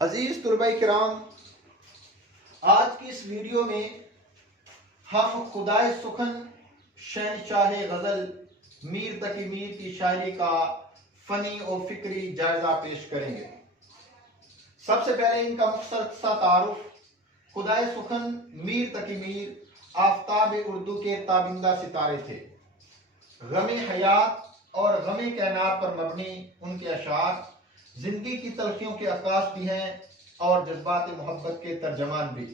अजीज तुलबा किराम, आज की इस वीडियो में हम खुदाए सुखन शहनशाह गज़ल मीर तकी मीर की शायरी का फनी और फिक्री जायजा पेश करेंगे। सबसे पहले इनका मुख्तसर सा तारुफ। खुदाए सुखन मीर तकी मीर आफताब उर्दू के ताबिंदा सितारे थे। गमे हयात और गमे कैनात पर मबनी उनके अशार जिंदगी की तलखियों के अक्कास भी हैं और जज्बात मोहब्बत के तर्जमान भी।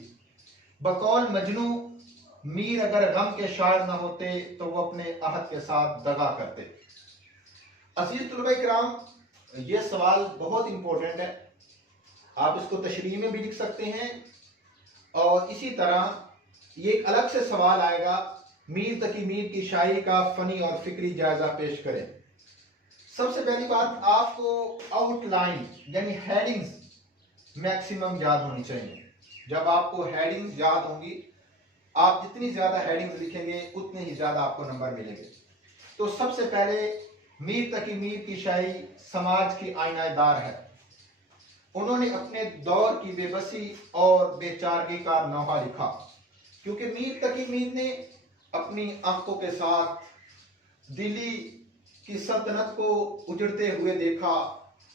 बकौल मजनू मीर अगर गम के शायर न होते तो वो अपने अहद के साथ दगा करते। अजीज तुलबा किराम, ये सवाल बहुत इंपॉर्टेंट है। आप इसको तशरीह में भी लिख सकते हैं और इसी तरह ये एक अलग से सवाल आएगा, मीर तकी मीर की शायरी का फनी और फिक्री जायजा पेश करें। सबसे पहली बात, आपको आउटलाइन यानी हेडिंग्स मैक्सिमम याद होनी चाहिए। जब आपको हेडिंग्स याद होंगी, आप जितनी ज्यादा हेडिंग्स लिखेंगे उतने ही ज्यादा आपको नंबर मिलेंगे। तो सबसे पहले मीर तकी मीर की शायरी समाज की आईनादार है। उन्होंने अपने दौर की बेबसी और बेचारगी का नौहा लिखा, क्योंकि मीर तकी मीर ने अपनी आंखों के साथ दिल्ली की सल्तनत को उजड़ते हुए देखा।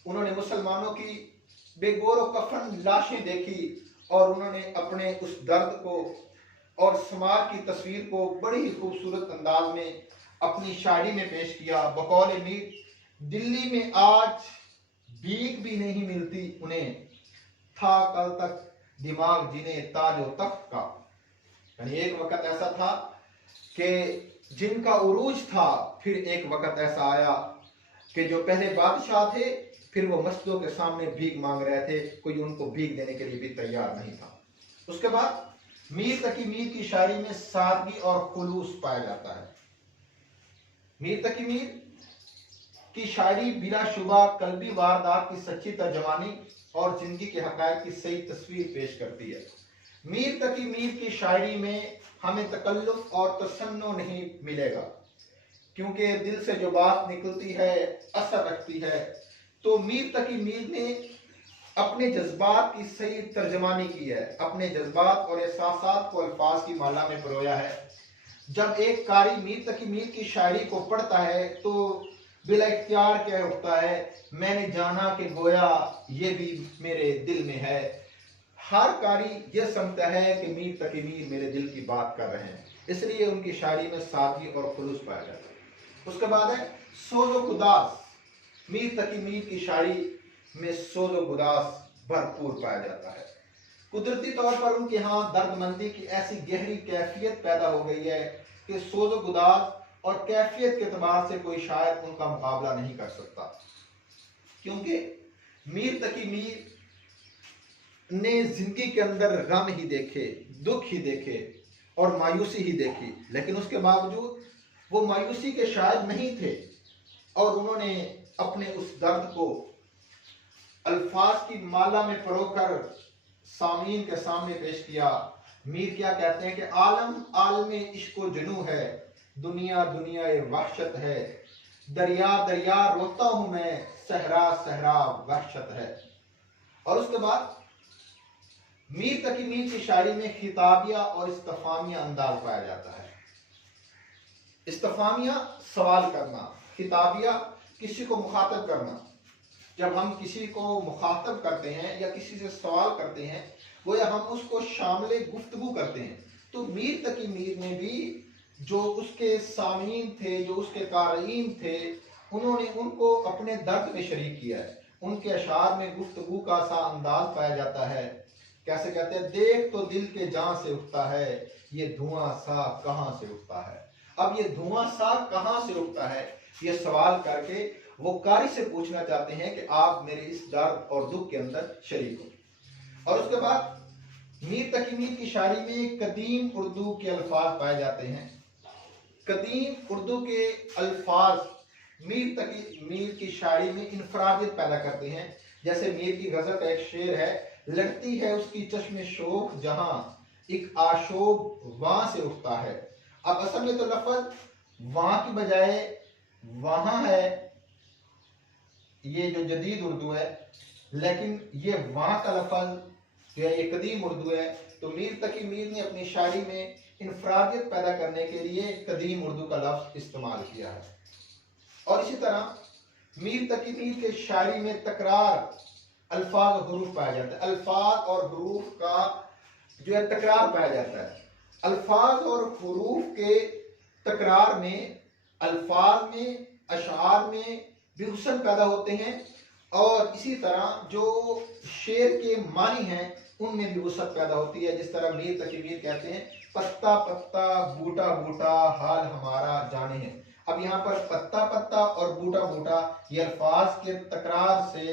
उन्होंने मुसलमानों की बेगौर कफन लाशें देखी और उन्होंने अपने उस दर्द को और समाज की तस्वीर को बड़ी ही खूबसूरत अंदाज में अपनी शायरी में पेश किया। बकौल मीर, दिल्ली में आज भीख भी नहीं मिलती उन्हें, था कल तक दिमाग जिन्हें ताजो तख्त का। यानी एक वक्त ऐसा था कि जिनका उरूज था, फिर एक वक्त ऐसा आया कि जो पहले बादशाह थे फिर वो मस्जिदों के सामने भीख मांग रहे थे, कोई उनको भीख देने के लिए भी तैयार नहीं था। उसके बाद मीर तकी मीर की शायरी में सादगी और खुलूस पाया जाता है। मीर तकी मीर की शायरी बिलाशुबा कल्बी वारदात की सच्ची तर्जमानी और जिंदगी के हकायक की सही तस्वीर पेश करती है। मीर तकी मीर की शायरी में हमें तकल्लुफ और तसन्नो नहीं मिलेगा, क्योंकि दिल से जो बात निकलती है असर रखती है। तो मीर तकी मीर ने अपने जज्बात की सही तर्जमानी की है, अपने जज्बात और एहसासात को अल्फाज की माला में परोया है। जब एक कारी मीर तकी मीर की शायरी को पढ़ता है तो बिला इख्तियार क्या उठता है, मैंने जाना कि गोया ये भी मेरे दिल में है। हर कारी यह समझता है कि मीर तकी मीर मेरे दिल की बात कर रहे हैं, इसलिए उनकी शायरी में सादगी और खुलूस पाया जाता है। उसके बाद है सोज़ो गुदास। मीर तकी मीर की शायरी में सोज़ो गुदास भरपूर पाया जाता है। कुदरती तौर पर उनके यहाँ दर्दमंदी की ऐसी गहरी कैफियत पैदा हो गई है कि सोज़ो गुदास और कैफियत के एतबार से कोई शायर उनका मुकाबला नहीं कर सकता, क्योंकि मीर तकी मीर ने जिंदगी के अंदर गम ही देखे, दुख ही देखे और मायूसी ही देखी, लेकिन उसके बावजूद वो मायूसी के शायर नहीं थे और उन्होंने अपने उस दर्द को अल्फाज की माला में परोकर सामीन के सामने पेश किया। मीर क्या कहते हैं कि आलम आलमे इश्को जनू है, दुनिया दुनिया ये वहशत है, दरिया दरिया रोता हूं मैं, सहरा सहरा वहशत है। और उसके बाद मीर तकी मीर की शायरी में खिताबिया और इस्तफामिया अंदाज पाया जाता है। इस्तफामिया सवाल करना, खिताबिया किसी को मुखातब करना। जब हम किसी को मुखातब करते हैं या किसी से सवाल करते हैं, वो या हम उसको शामिल गुफ्तगू करते हैं। तो मीर तकी मीर ने भी जो उसके सामीन थे, जो उसके क़ारीन थे, उन्होंने उनको अपने दर्द में शरीक किया है। उनके अशार में गुफ्तगू का सा अंदाज पाया जाता है। कैसे कहते हैं, देख तो दिल के जान से उठता है, ये धुआं सा कहां से उठता है। अब ये धुआं सा कहां से उठता है, ये सवाल करके वो कारी से पूछना चाहते हैं कि आप मेरे इस दर्द और दुख के अंदर शरीक हो। और उसके बाद मीर तकी मीर की शायरी में कदीम उर्दू के अल्फाज पाए जाते हैं। कदीम उर्दू के अल्फाज मीर तकी मीर की शायरी में इनफरादियत पैदा करते हैं। जैसे मीर की गजल का एक शेर है, लगती है उसकी चश्मे शोख जहां, एक आशोब वहां से उठता है। अब असल में तो लफ्ज वहां की बजाय वहां है, ये जो जदीद उर्दू है लेकिन ये वहाँ का लफ्ज़ जो है ये कदीम उर्दू है। तो मीर तकी मीर ने अपनी शायरी में इनफरादियत पैदा करने के लिए कदीम उर्दू का लफ्ज़ इस्तेमाल किया है। और इसी तरह मीर तकी मीर के शायरी में तकरार अल्फाज और हरूफ पाया जाता है। अल्फाज और हरूफ का जो है तकरार पाया जाता है। अल्फाज और हरूफ के तकरार में अल्फाज में अशार में भी हुस्न पैदा होते हैं और इसी तरह जो शेर के मानी हैं उनमें भी वसअत पैदा होती है। जिस तरह मीर तकी मीर कहते हैं पत्ता पत्ता बूटा बूटा हाल हमारा जाने हैं। अब यहाँ पर पत्ता पत्ता और बूटा बूटा ये अल्फाज के तकरार से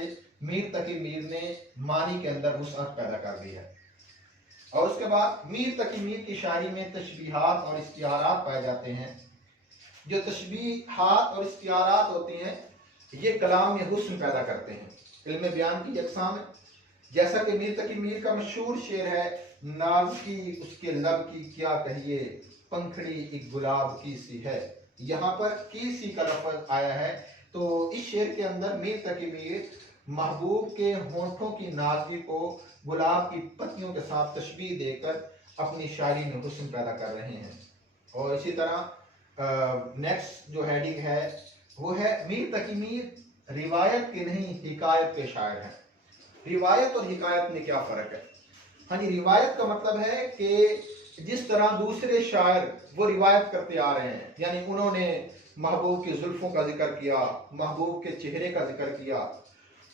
मीर तकी मीर ने मानी के अंदर वसअत पैदा कर दी है। और उसके बाद मीर तकी मीर की शायरी में तशबीहात और इस्तिआरात पाए जाते हैं। जो तशबीहात और इस्तिआरात होती हैं ये कलाम में हुस्न पैदा करते हैं, इल्म बयान की अक़साम है। जैसा कि मीर तकी मीर का मशहूर शेर है, नाज की उसके लब की क्या कहिए, पंखड़ी एक गुलाब की सी है। यहाँ पर की सी का लफ्ज़ आया है। तो इस शेर के अंदर मीर तकी मीर महबूब के होंठों की नाज़गी को गुलाब की पत्तियों के साथ तशबीह देकर अपनी शायरी में हुस्न पैदा कर रहे हैं। और इसी तरह नेक्स्ट जो हेडिंग है वो है मीर तकी मीर रिवायत के नहीं हिकायत के शायर हैं। रिवायत और हिकायत में क्या फ़र्क है? हाँ जी, रिवायत का मतलब है कि जिस तरह दूसरे शायर वो रिवायत करते आ रहे हैं, यानी उन्होंने महबूब की जुल्फ़ों का जिक्र किया, महबूब के चेहरे का जिक्र किया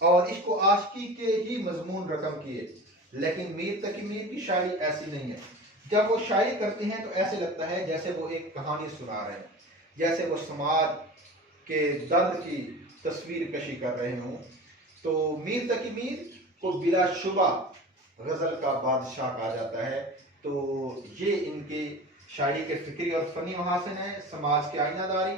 और इसको आशिकी के ही मजमून रकम किए। लेकिन मीर तकी मीर की शायरी ऐसी नहीं है। जब वो शायरी करते हैं तो ऐसे लगता है जैसे वो एक कहानी सुना रहे हैं, जैसे वो समाज के दर्द की तस्वीर कशी कर रहे हों। तो मीर तकी मीर को बिलाशुबा गज़ल का बादशाह कहा जाता है। तो ये इनके शायरी के फ़िक्री और फ़नी महासिन है, समाज की आइनादारी,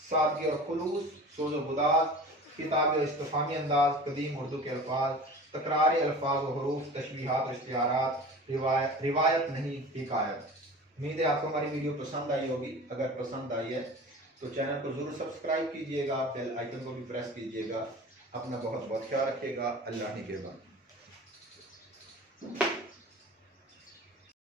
सादगी और खुलूस, सोज़ बुदात, किताबी और इस्तिफ़ामी अंदाज, कदीम उर्दू के अल्फाज, तकरार अल्फाज और हरूफ, तशबीहात और इस्तिआरात, रिवायत नहीं हिकायत। उम्मीद है आपको हमारी वीडियो पसंद आई होगी। अगर पसंद आई है तो चैनल को ज़रूर सब्सक्राइब कीजिएगा, बेल आइकन को भी प्रेस कीजिएगा। अपना बहुत बहुत ख्याल रखिएगा। अल्लाह निगहबान।